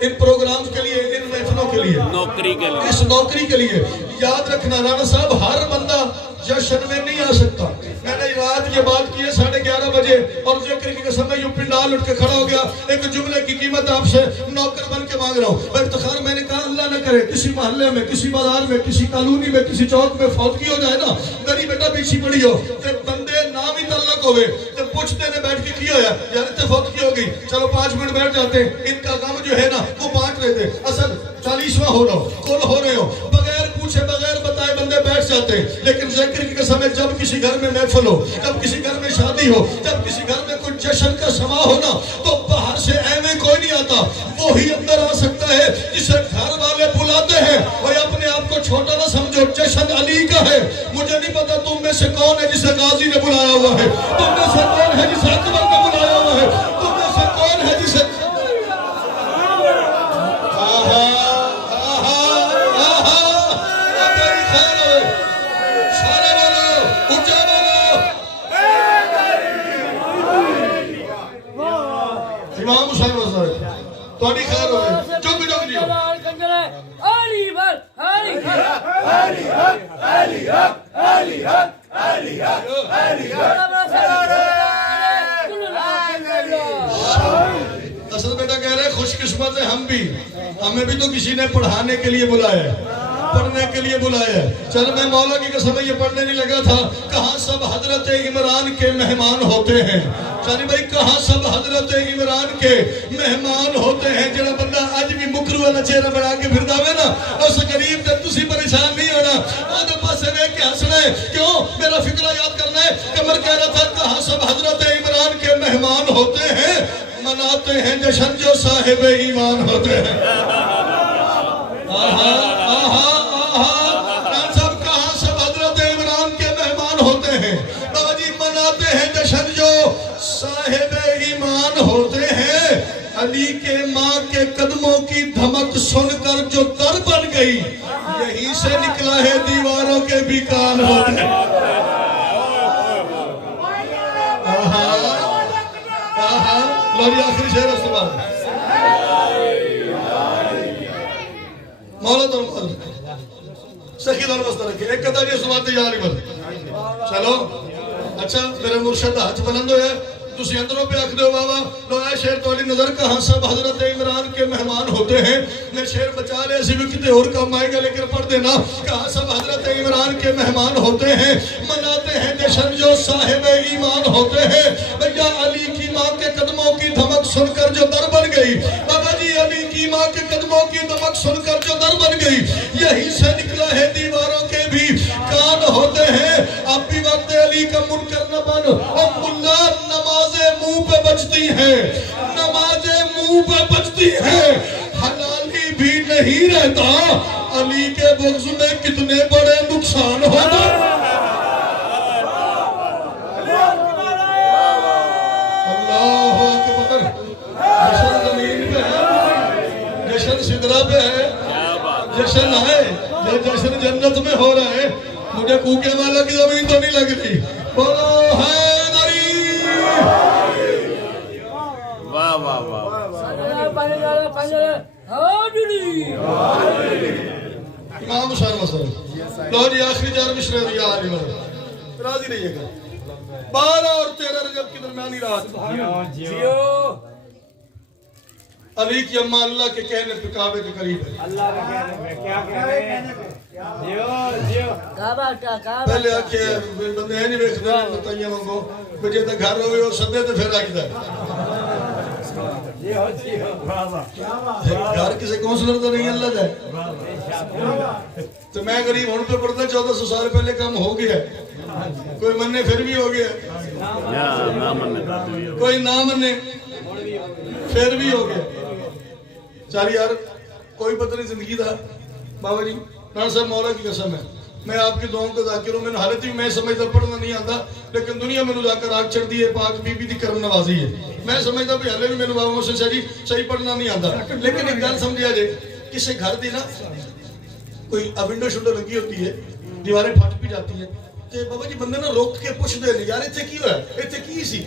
ان پروگرام کے لیے, ان محفلوں کے لیے, نوکری کے لیے, اس نوکری کے لیے. یاد رکھنا رانا صاحب, ہر بندہ جشن میں نہیں آ سکتا. میں نے رات یہ بات کی ہے 11:30 بجے, اور ذکر کی قسم میں یوں پنڈال اٹھ کے کھڑا ہو گیا. ایک جملے کی قیمت آپ سے نوکر بن کے مانگ رہا ہوں. افتخار میں نے کہا اللہ نہ کرے کسی محلے میں, کسی بازار میں, کسی کالونی میں, کسی چوک میں فوتگی ہو جائے نا, میری بیٹا پیچھے پڑی ہو, کہ بندے نام ہی تعلق ہوئے, تو پوچھتے نے بیٹھ کے کی ہویا یار تے فوتگی ہو گئی, چلو 5 منٹ بیٹھ جاتے ہیں, ان کا کام جو ہے نا وہ بانٹ رہے تھے. اصل 40واں ہو رہا ہو, کل ہو رہے ہو, بغیر پوچھے بغیر بتائے بندے بیٹھ بیٹھ جاتے ہیں، لیکن ذکر کی قسم ہے جب کسی گھر میں محفل ہو، جب کسی گھر میں شادی ہو، جب کسی گھر میں کوئی جشن کا سما ہونا، تو باہر سے ایویں کوئی نہیں آتا، وہی اندر آ سکتا ہے جسے گھر والے بلاتے ہیں۔ وہ اپنے آپ کو چھوٹا نہ سمجھو، جشن علی کا ہے۔ مجھے نہیں پتا تم میں سے کون ہے جسے غازی نے بلایا ہوا ہے، تم میں سے کون ہے جسے اکبر نے بلایا ہوا ہے، تم میں سے کون ہے جسے امام حسین وزیر تو نہیں خیر ہوئے چک چک جیو علی بر علی حق علی حق علی حق علی حق علی حق علی اصل بیٹا کہہ رہے خوش قسمت ہے ہم بھی، ہمیں بھی تو کسی نے پڑھانے کے لیے بلایا ہے، پڑھنے کے لیے بلایا ہے۔ چل میں مولا کی قسم یہ پڑھنے نہیں لگا تھا، کہاں سب حضرت عمران کے مہمان ہوتے ہیں۔ چالی بھائی کہاں سب حضرت عمران کے مہمان ہوتے ہیں۔ جڑا بندہ آج بھی مکرو والا چہرہ بنا کے پھر داوے نا، اس قریب تے تسی پریشان نہیں ہونا، آدھے پاسے میں کے ہنسنا ہے۔ کیوں؟ میرا فکرہ یاد کرنا ہے۔ کمر کہہ رہا تھا کہاں سب حضرت عمران کے مہمان ہوتے ہیں، مناتے ہیں جشن جو صاحب ایمان ہوتے ہیں۔ آہا آہا آہا سب کہاں سب حضرت عمران کے مہمان ہوتے ہیں، بابا جی مناتے ہیں جشن جو صاحب ایمان ہوتے ہیں۔ علی کے ماں کے قدموں کی دھمک سن کر جو در بن گئی، یہیں سے نکلا ہے دیواروں کے بھی کان ہوتے ہیں۔ لوری آخری شہر اس کے بعد مولا تو سخی دور بستہ رکھے ایک قطع جی سماتے یا علی بل چلو اچھا میرے مرشد ہاتھ بلند ہوئے تسی اندروں پہ اکھ دو بابا لو اے شہر تو علی نظر کہاں سب حضرت عمران کے مہمان ہوتے ہیں۔ میں شہر بچا لے ایسی بھی کتے اور کام آئے گا لیکن پڑھ دینا کہاں سب حضرت عمران کے مہمان ہوتے ہیں، مناتے ہیں جشن جو صاحب ایمان ہوتے ہیں۔ بھیا علی کی ماں کے قدموں کی دھمک سن کر جو در بن گئی، بابا جی علی کی ماں کے قدموں کی دھمک سن کر جو در بن گئی، یہیں سے نکلا ہے دیواروں کے بھی کان ہوتے ہیں۔ اب بھی وقت علی کا منکر نہ بن، اب اللہ نمازیں منہ پہ بچتی ہیں، نمازیں منہ پہ بچتی ہیں، حلالی بھی نہیں رہتا۔ علی کے بغض میں کتنے بڑے نقصان ہوتا۔ اللہ اکبر، جشن زمین پہ ہے، جشن سدرہ پہ ہے، جشن ہے، جشن جنت میں ہو رہا ہے۔ مجھے کوکے والا کی زمین تو نہیں لگ رہی۔ بولو حیدری، واہ واہ واہ امام حسین وسلم لو جی آخری چار مشرے دیا علی مرد راضی رہیے گا 12 اور 13 رجب کی درمیانی رات علی کی اماں اللہ کے کہنے پہ کعبے کے قریب ہے۔ اللہ کے کہنے پہ کیا کہہ رہے ہیں؟ پہلے آکے بندے ہیں نہیں بیکھنے بتائیے منگو بجے تک گھر ہوئے ہو سدے تو پھر آئی دا گھر کسے کونسلر تو نہیں اللہ دے تو میں غریب ہون پہ پڑھتا 1400 سال پہلے کام ہو گیا کوئی مننے پھر بھی ہو گیا کوئی نہ مننے پھر بھی ہو گیا چال یار کوئی پتہ نہیں زندگی دا بابا جی نان صاحب مولا کی قسم ہے میں آپ کی دعاؤں کا ذاکر ہوں میں نے حالت ہی میں سمجھتا پڑھنا نہیں آتا لیکن دنیا میں جا کر آگ چڑھ دی ہے پاک بی بی دی کرم نوازی ہے میں سمجھتا بھی حالے بھی میں نے بابا سے صحیح پڑھنا نہیں آتا لیکن ایک گل سمجھا جائے کسے گھر دی نا کوئی ونڈو شنڈو لگی ہوتی ہے دیواریں پھٹ بھی جاتی ہیں تے بابا جی بندے نا روک کے پوچھ دے یار ایتھے کی ہویا ایتھے کی سی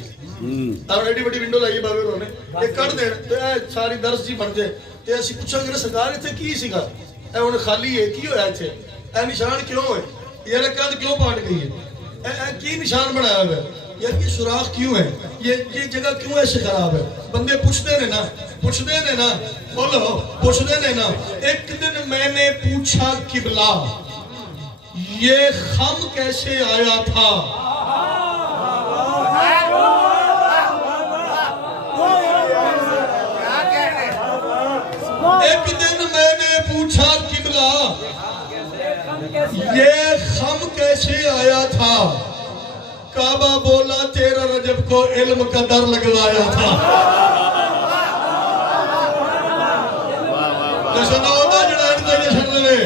اور ایڈی بڑی ونڈو لائی بابے انہوں نے یہ کٹ دین تے ساری درس جی بن جائے تے اسی پوچھا کہ سرکار ایتھے کی سی گا اے ہن خالی ہے کی ہویا ایتھے اے نشان کیوں ہوئے یہ رکعت کیوں پاٹ گئی ہے اے کی نشان بنایا ہوا ہے یار یہ سوراخ کیوں ہے یہ جگہ کیوں ایسے خراب ہے بندے پوچھتے نے نا بولو پوچھتے نے نا ایک دن میں نے پوچھا قبلہ یہ خم کیسے آیا تھا ایک دن میں نے پوچھا قبلہ یہ خم کیسے آیا تھا؟ کعبہ بولا 13 رجب کو علم کا در لگوایا تھا. جشن ہوتا جڑا انتا جشن لے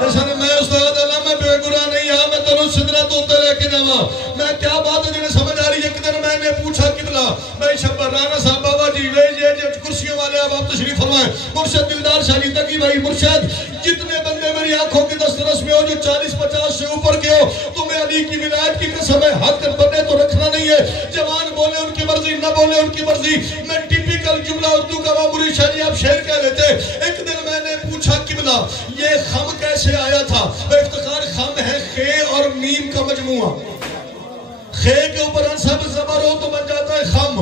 جشن میں استاد اللہ میں بے گناہ نہیں ہاں میں تنو صدرہ تو اتر لے کے جاؤں. میں کیا بات ہے جنہیں سمجھ آ رہی ہے؟ کدھر میں نے پوچھا قبلہ میں شبر رانا صاحب بابا جی یہ کرسیوں والے آپ تشریف فرمائیں. مرشد دلدار شاہ جی تقی بھائی مرشد جتنے بندے میری آنکھوں کی دسترس میں ہو جو 40-50 سے اوپر کے ہو تمہیں علی کی ولایت کی قسم ہے حق بنے تو رکھنا نہیں ہے. جوان بولے ان کی مرضی نہ بولے ان کی مرضی. میں ٹیپیکل جملہ اردو کا معمولی شاہ جی آپ شعر کہہ لیتے. ایک دن میں نے پوچھا قبلہ یہ خم کیسے آیا تھا؟ وہ افتخار خم ہے خے اور میم کا مجموعہ. خے کے اوپر انصب زبر ہو تو بن جاتا ہے خم.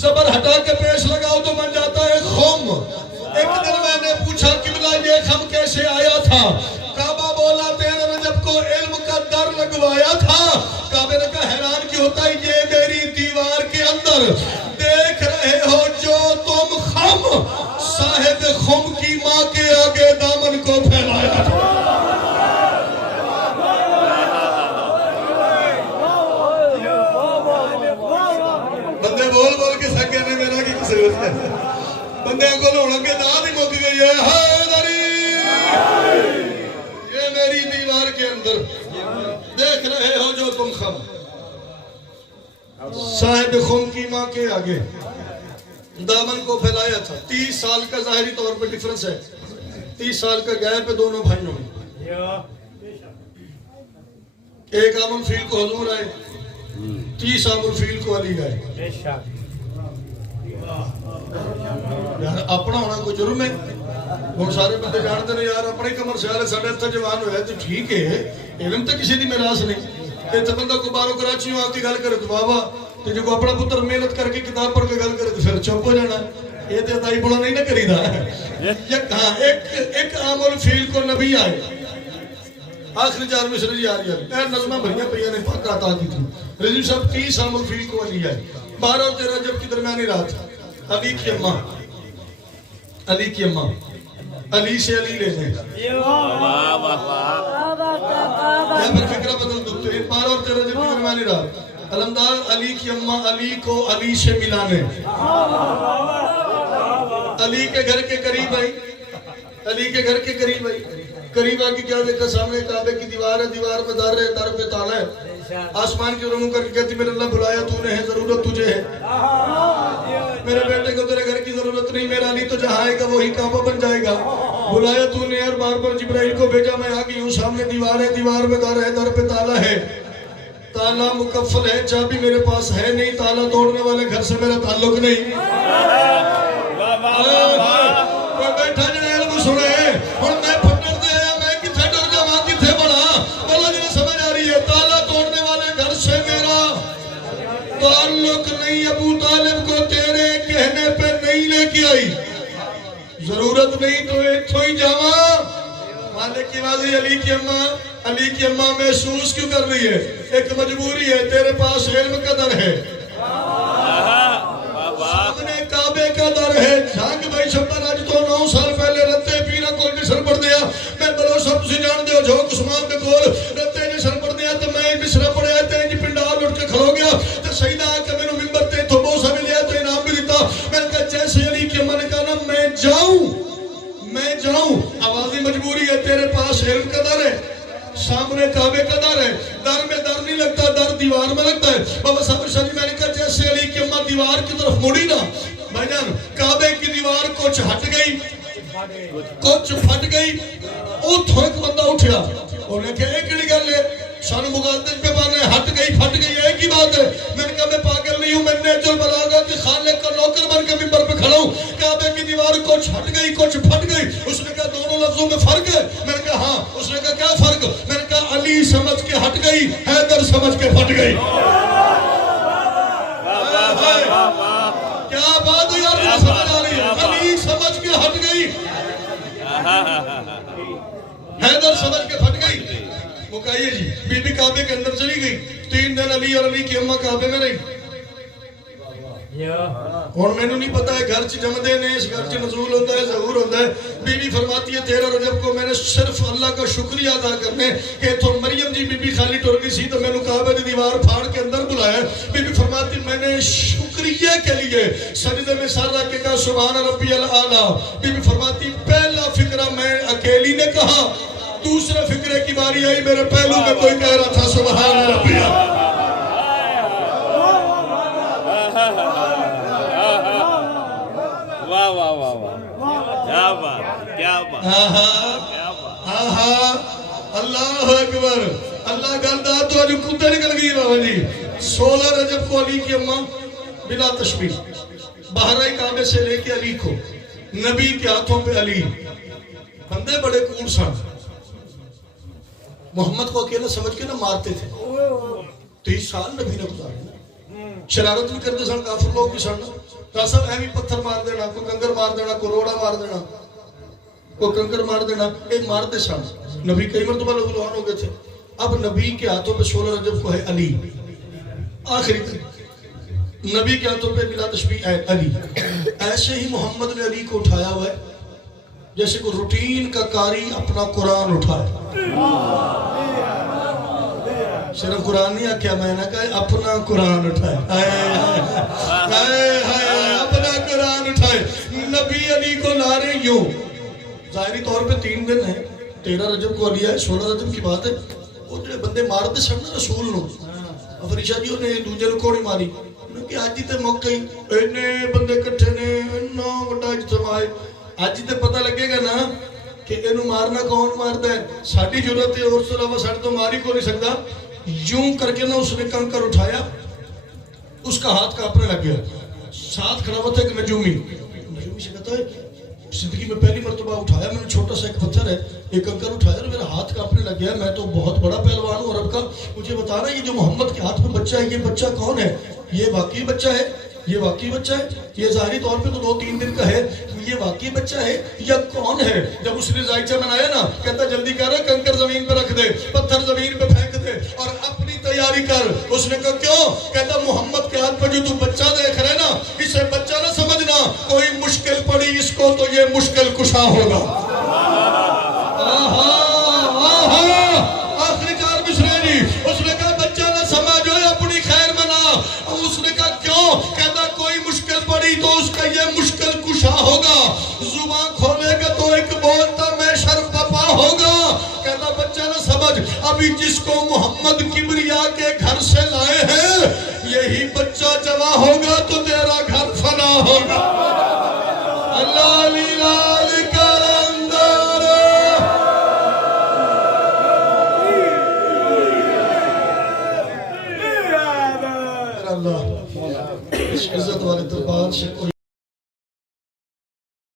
زبر ہٹا کے پیش لگاؤ تو بن جاتا ہے خم. ایک دن میں نے پوچھا قبلہ یہ خم کیسے آیا تھا؟ کعبہ بولا 13 رجب کو علم کا در لگوایا تھا. کعبہ نے کہا حیران کی ہوتا ہے یہ میری دیوار کے اندر دیکھ رہے ہو جو تم خم صاحب خم کی ماں کے آگے دامن کو پھیلایا تھا. بندے بول بول کے سکے نے میرا کی کسے ہوتا ہے. بندے کو لوڑا کے داد ہی موک گئی ہے. حیدری یہ میری دیوار کے اندر دیکھ رہے ہو جو تم خم صاحب خم کی ماں کے آگے دامن کو پھیلایا تھا. 30 سال کا ظاہری طور پر ڈیفرنس ہے. 30 سال کا گیپ ہے دونوں بھائیوں میں. ایک عام الفیل کو حضور آئے 30 عام الفیل کو علی آئے. یار اپنا ہونا کوئی جرم ہے. وہ سارے بندے جانتے ہیں یار اپنے کمر سے آلے ساڑھے اتھا جوان ہوئے تو ٹھیک ہے. علم تک کسی دی میراث نہیں. یہ تو بندہ کو بارو کراچیوں آپ کی گل کرے تو بابا تو جو اپنا پتر محنت کر کے کتاب پڑھ کے گل کرے تو پھر چپ ہو جانا. یہ تو اتائی بڑا نہیں نہ کری دا. ایک عام الفیل کو نبی آئے آخری 4 مصر جی آ رہی ہے. اے نظمہ بھریا پہیا نے پاک آتا دی تھی. رضی صاحب 30 عام الفیل کو علی آئے. 12 اور 13 جب کی درمیانی رات علی کی اماں علی سے علی لینے یا پھر فکرہ بدل دکتے. 12 اور 13 جب کی درمیانی رات علمدار علی کی اماں علی کو علی سے ملانے علی کے گھر کے قریب آئی. علی کے گھر کے قریب آئی. قریب آ کے کیا دیکھا سامنے کعبے کی دیوار ہے. دیوار پہ در ہے در پہ تالا ہے. آسمان کی رمو کر کے کہتی میرے اللہ بلایا تو نے ہے ضرورت تجھے ہے. میرے بیٹے کو تیرے گھر کی ضرورت نہیں. میرا علی تو جہاں آئے گا وہی کعبہ بن جائے گا. بلایا تو نے اور بار بار جبرائیل کو بھیجا. میں آگئی ہوں سامنے دیوار ہے. دیوار پہ در ہے در پہ تالا ہے. تالا مکفل ہے چابی میرے پاس ہے نہیں. تالا توڑنے والے گھر سے میرا تعلق نہیں. کوئی بیٹھا جنہیں علم سنے اور میں پھٹر دے میں کتھے ڈر جاواں کتھے بڑا بولا جنہیں سمجھ آ رہی ہے. تالا توڑنے والے گھر سے میرا تعلق نہیں. ابو طالب کو تیرے کہنے پہ نہیں لے کے آئی. ضرورت نہیں تو ایک ہی جاواں. مالک کی واضح علی کی اماں محسوس کیوں کر رہی ہے؟ ایک مجبوری ہے. تیرے پاس علم کا در ہے سامنے کعبے کا در ہے. جھانگ بھائی شبر آج تو 9 سال پہلے رتے پیرہ کو مصر پڑھ دیا. میں بلو سب سے جان دے ہو جو عثمان دے کول رتے مصر پڑھ دیا تو میں مصر پڑھ آئے تھے جی پنڈال اٹھ کے کھلو گیا تو سیدہ آکے میں نے ممبر تے تو بوسا بھی لیا تو انعام بھی دیتا. میں نے کہا جیسے علی کی اماں نے کہا نا میں جاؤں. آوازی مجبوری ہے. تیرے پاس علم کا در ہے سامنے کعبے کا در ہے. در میں در نہیں لگتا در دیوار میں لگتا ہے. بابا صاحب شاہ جی میں نے کہا جیسے علی کی اماں دیوار کی طرف مڑی نا بھائی جان کعبے کی دیوار کچھ ہٹ گئی کچھ پھٹ گئی. اتھوں ایک بندہ اٹھیا انہیں کہا ایک کڑی گل ہے سانو مغالطے پہ بانے ہٹ گئی پھٹ گئی ایک ہی بات ہے. میں نے کہا میں پاگل نہیں ہوں. میں نیچر بلاغا کہ خالق کا نوکر بن کے ممبر پہ کھڑا ہوں. کعبے کی دیوار کچھ ہٹ گئی کچھ پھٹ گئی. اس نے کہا دونوں لفظوں میں فرق ہے. میں نے کہا ہاں. اس نے کہا کیا فرق؟ میں نے کہا علی سمجھ کے ہٹ گئی حیدر سمجھ کے پھٹ گئی. کیا بات ہے یار مجھے سمجھ آ رہی ہے. علی سمجھ کے ہٹ گئی حیدر سمجھ کے پھٹ گئی. مکائیے جی بی بی کعبے کے اندر چلی گئی. 3 دن علی اور علی کی اماں کعبے میں رہی. اور مینوں نہیں پتا ہے گھر چ جمدے نے اس گھر چ نزول ہوتا ہے ظہور ہوتا ہے. بی بی فرماتی ہے 13 رجب کو میں نے صرف اللہ کا شکریہ ادا کرنے کہ تو مریم جی بی بی خالی ٹر گئی سی تو میں نے کعبہ دی دیوار پھاڑ کے اندر بلایا. بی بی فرماتی میں نے شکریہ کے لیے سجدے میں سر رکھ کے کہا سبحان ربی الاعلیٰ. بی بی فرماتی پہلا فکرہ میں اکیلی نے کہا, دوسرے فکرے کی باری آئی میرے پہلو میں کوئی کہہ رہا تھا سبحان ربی الاعلیٰ. واہ واہ واہ واہ, کیا بات, کیا بات, کیا بات. آہا اللہ اکبر. اللہ گلدہ تو آج کتے نکل گئی بابا جی. 16 رجب کو علی کی اماں بلا تشبیہ بہرہ کعبے سے لے کے علی کو, نبی کے ہاتھوں پہ علی. بندے بڑے کول سن, محمد کو اکیلا سمجھ کے نہ مارتے تھے. 30 سال نبی نے گزارے, شرارت بھی کرتے سن, کافر لوگ بھی سن. راسا ایوی پتھر مار دینا, کوئی کنگر مار دینا, کوئی روڑا مار دینا, کوئی کنگر مار دینا, ایک مارتے سن. نبی کئی مرتبہ لوگ ہو گئے تھے. اب نبی کے ہاتھوں پہ 16 رجب کو ہے علی, آخری نبی کے ہاتھوں پہ بلا تشبیہ ہے علی. ایسے ہی محمد نے علی کو اٹھایا ہوا ہے جیسے کوئی روٹین کا قاری اپنا قرآن اٹھائے. صرف قرآن نہیں آکھیا, میں نے کہا اپنا قرآن اٹھائے. اپنا قرآن اٹھائے. نبی علی کو لا رہے یوں, ظاہری طور پہ 3 دن ہے. 13 رجب کو علی ہے, 16 رجب کی بات ہے. وہ جو بندے مارتے سن رسول نو, فریشہ جی نے دوجے نو کوڑی ماری کہ آج ہی تے موقع ہی اینے بندے کٹھے نے, انہا وڈا اجتماع ہے. آج ہی تے پتہ لگے گا نا کہ انہوں مارنا کون مارتا ہے. ساڑھی جرت ہے اور اس علاوہ ساڑھ تو ماری کو نہیں سکتا. یوں کر کے نا اس نے کنکر اٹھایا, اس کا ہاتھ کانپنے لگ گیا. ساتھ کھڑا ہوا تھا ایک نجومی. نجومی سے کہتا ہے زندگی میں پہلی مرتبہ اٹھایا میں نے, چھوٹا سا ایک پتھر ہے, ایک کنکر اٹھایا اور میرا ہاتھ کانپنے لگ گیا. میں تو بہت بڑا پہلوان ہوں عرب کا, مجھے بتا رہا ہے یہ جو محمد کے ہاتھ میں بچہ ہے یہ بچہ کون ہے؟ یہ واقعی بچہ ہے, یہ واقعی بچہ ہے, یہ ظاہری طور پہ تو 2-3 دن کا ہے, یہ واقعی بچہ ہے یا کون ہے؟ جب اس نے زائچہ بنایا نا, کہتا جلدی کر رہا, کنکر زمین پہ رکھ دے, پتھر زمین پہ پھینک دے اور اپنی تیاری کر. اس نے کہا کیوں؟ کہتا محمد کے ہاتھ پہ جو تو بچہ دیکھ رہے نا, اسے بچہ نہ سمجھنا, کوئی مشکل پڑی اس کو تو یہ مشکل کشا ہوگا. آخری 4 مصرے جی. اس نے کہا بچہ نہ سمجھو, اپنی خیر منا. اس نے کہا کیوں؟ کہتا کوئی مشکل پڑی تو اس کا یہ مشکل کشا ہوگا. زبان کھولے گا تو ایک بولتا میں شرم پپا ہوگا. کہتا بچہ نہ سمجھ, ابھی جس کو محمد کبریا کے گھر سے لائے ہیں یہی بچہ جمع ہوگا تو تیرا گھر فنا ہوگا. اللہ علی لال کلندر. اللہ اس عزت والے دربار سے کوئی